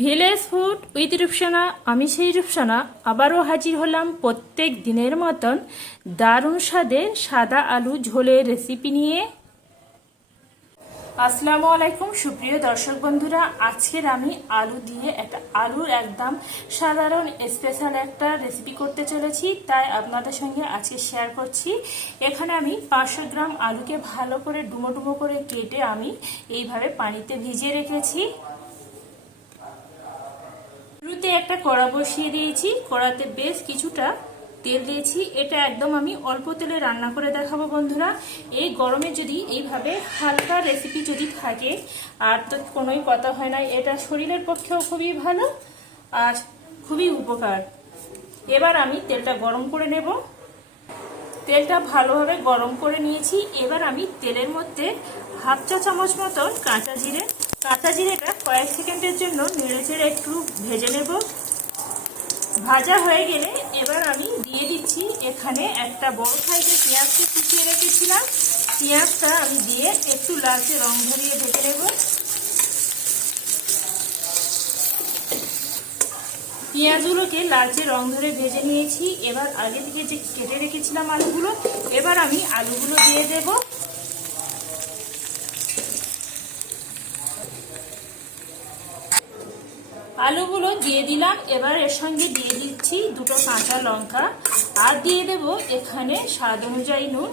Village food with Rupsana, আমি সেই রূপসানা। আবারও হাজির হলাম প্রত্যেক দিনের মতন দারুণ স্বাদের সাদা আলু ঝোলের রেসিপি নিয়ে। আসসালামু আলাইকুম, সুপ্রিয় দর্শক বন্ধুরা। আজকের আমি আলু দিয়ে একটা আলুর একদম সাধারণ স্পেশাল একটা রেসিপি করতে চলেছি। তাই আপনাদের সঙ্গে আজকে শেয়ার করছি। এখানে আমি পাঁচশো গ্রাম আলুকে ভালো করে ডুমো ডুমো করে কেটে আমি এইভাবে পানিতে ভিজিয়ে রেখেছি। শুরুতে একটা কড়া বসিয়ে দিয়েছি। কড়াতে বেশ কিছুটা তেল দিয়েছি। এটা একদম আমি অল্প তেলে রান্না করে দেখাবো বন্ধুরা। এই গরমে যদি এইভাবে হালকা রেসিপি যদি থাকে, আর তো কোনোই কথা হয় না, এটা শরীরের পক্ষেও খুবই ভালো আর খুবই উপকার। এবার আমি তেলটা গরম করে নেব। তেলটা ভালোভাবে গরম করে নিয়েছি। এবার আমি তেলের মধ্যে হাফ চা চামচ মতন কাঁচা জিরে কাঁচা জিরেটা কয়েক সেকেন্ডের জন্য নেড়ে চেড়ে একটু ভেজে নেব। ভাজা হয়ে গেলে এবার আমি দিয়ে দিচ্ছি এখানে একটা বড় সাইজের পেঁয়াজকে কুচিয়ে রেখেছিলাম। পেঁয়াজটা আমি দিয়ে একটু লালচে রং ধরিয়ে ভেজে নেব। পেঁয়াজগুলোকে লালচে রং ধরে ভেজে নিয়েছি। এবার আগে থেকে যে কেটে রেখেছিলাম আলুগুলো, এবার আমি আলুগুলো দিয়ে দেব। আলুগুলো দিয়ে দিলাম। এবার এর সঙ্গে দিয়ে দিচ্ছি দুটো কাঁচা লঙ্কা। আর দিয়ে দেব এখানে স্বাদ অনুযায়ী নুন।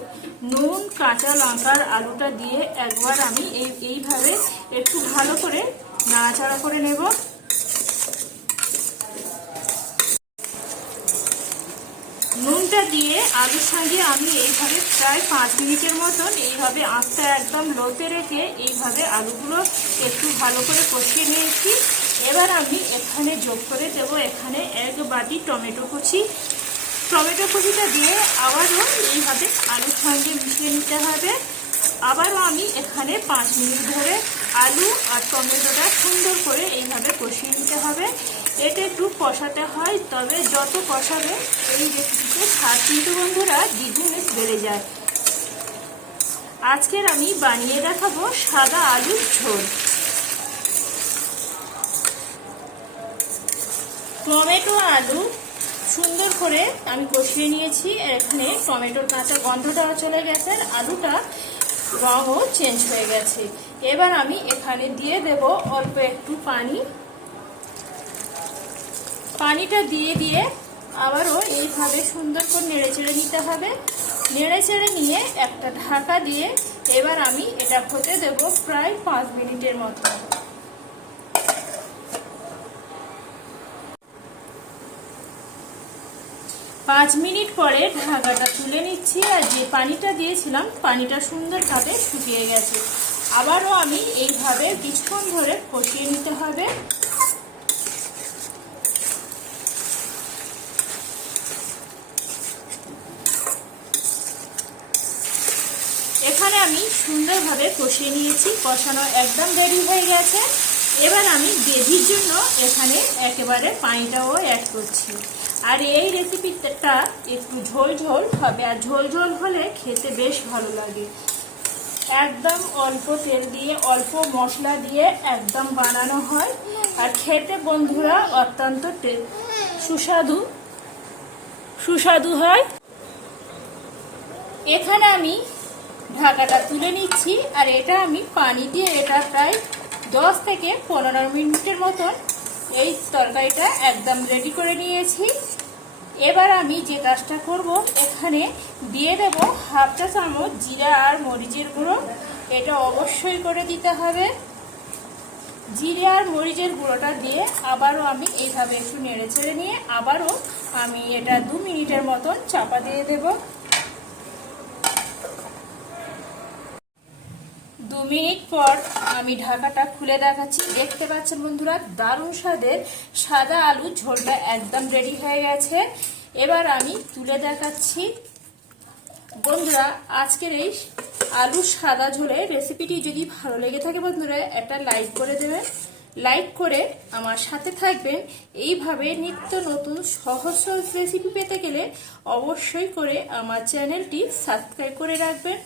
নুন, কাঁচা লঙ্কার আলুটা দিয়ে একবার আমি এই এইভাবে একটু ভালো করে নাড়াচাড়া করে নেব। নুনটা দিয়ে আলুর সঙ্গে আমি এইভাবে প্রায় পাঁচ মিনিটের মতন এইভাবে আঁচটা একদম লোতে রেখে এইভাবে আলুগুলো একটু ভালো করে কষিয়ে নিয়েছি। এবার আমি এখানে যোগ করে দেব এখানে এক বাটি টমেটো কুচি। টমেটো কুচিটা দিয়ে আবারও এইভাবে আলুর সঙ্গে মিশিয়ে নিতে হবে। আবারও আমি এখানে পাঁচ মিনিট ধরে আলু আর টমেটোটা সুন্দর করে এইভাবে কষিয়ে নিতে হবে। এটা একটু কষাতে হয়, তবে যত কষাবে এই রেসিপিতে স্বাদ কিন্তু বন্ধুরা দ্বিগুণে বেড়ে যায়। আজকের আমি বানিয়ে দেখাবো সাদা আলুর ঝোল। টমেটো আলু সুন্দর করে আমি কষিয়ে নিয়েছি। এখানে টমেটোর কাঁচা গন্ধটাও চলে গেছে আলুটা রঙও চেঞ্জ হয়ে গেছে। এবার আমি এখানে দিয়ে দেব অল্প একটু পানি। পানিটা দিয়ে দিয়ে আবারও এইভাবে সুন্দর করে নেড়ে চেড়ে নিতে হবে। নেড়ে চেড়ে নিয়ে একটা ঢাকা দিয়ে এবার আমি এটা হতে দেব প্রায় পাঁচ মিনিটের মতো। পাঁচ মিনিট পরে ঢাকাটা তুলে নিচ্ছি আর যে পানিটা দিয়েছিলাম, পানিটা সুন্দরভাবে শুকিয়ে গেছে। আবারও আমি এইভাবে কিছুক্ষণ ধরে কষিয়ে নিতে হবে। এখানে আমি সুন্দরভাবে কষিয়ে নিয়েছি, কষানো একদম রেডি হয়ে গেছে। এবার আমি গ্রেভির জন্য এখানে একেবারে পানিটাও অ্যাড করছি। আর এই রেসিপিটা একটু ঝোল ঝোল হবে, আর ঝোল ঝোল হলে খেতে বেশ ভালো লাগে। একদম অল্প তেল দিয়ে, অল্প মশলা দিয়ে একদম বানানো হয়। আর খেতে বন্ধুরা অত্যন্ত সুস্বাদু সুস্বাদু হয়। এখানে আমি ঢাকাটা তুলে নিচ্ছি, আর এটা আমি পানি দিয়ে এটা প্রায় দশ থেকে পনেরো মিনিটের মতন এই তরকারিটা একদম রেডি করে নিয়েছি। এবার আমি যে কাজটা করব, এখানে দিয়ে দেব হাফ চা চামচ জিরা আর মরিচের গুঁড়ো। এটা অবশ্যই করে দিতে হবে। জিরে আর মরিচের গুঁড়োটা দিয়ে আবারও আমি এইভাবে একটু নেড়ে ছেড়ে নিয়ে আবারও আমি এটা দু মিনিটের মতন চাপা দিয়ে দেবো। দু মিনিট পর আমি ঢাকাটা খুলে দেখাচ্ছি। দেখতে পাচ্ছেন বন্ধুরা, দারুণ স্বাদের সাদা আলু ঝোলটা একদম রেডি হয়ে গেছে। এবার আমি তুলে দেখাচ্ছি। বন্ধুরা, আজকের এই আলু সাদা ঝোলের রেসিপিটি যদি ভালো লেগে থাকে বন্ধুরা, একটা লাইক করে দেবেন। লাইক করে আমার সাথে থাকবেন। এইভাবে নিত্য নতুন সহজ সহজ রেসিপি পেতে গেলে অবশ্যই করে আমার চ্যানেলটি সাবস্ক্রাইব করে রাখবেন।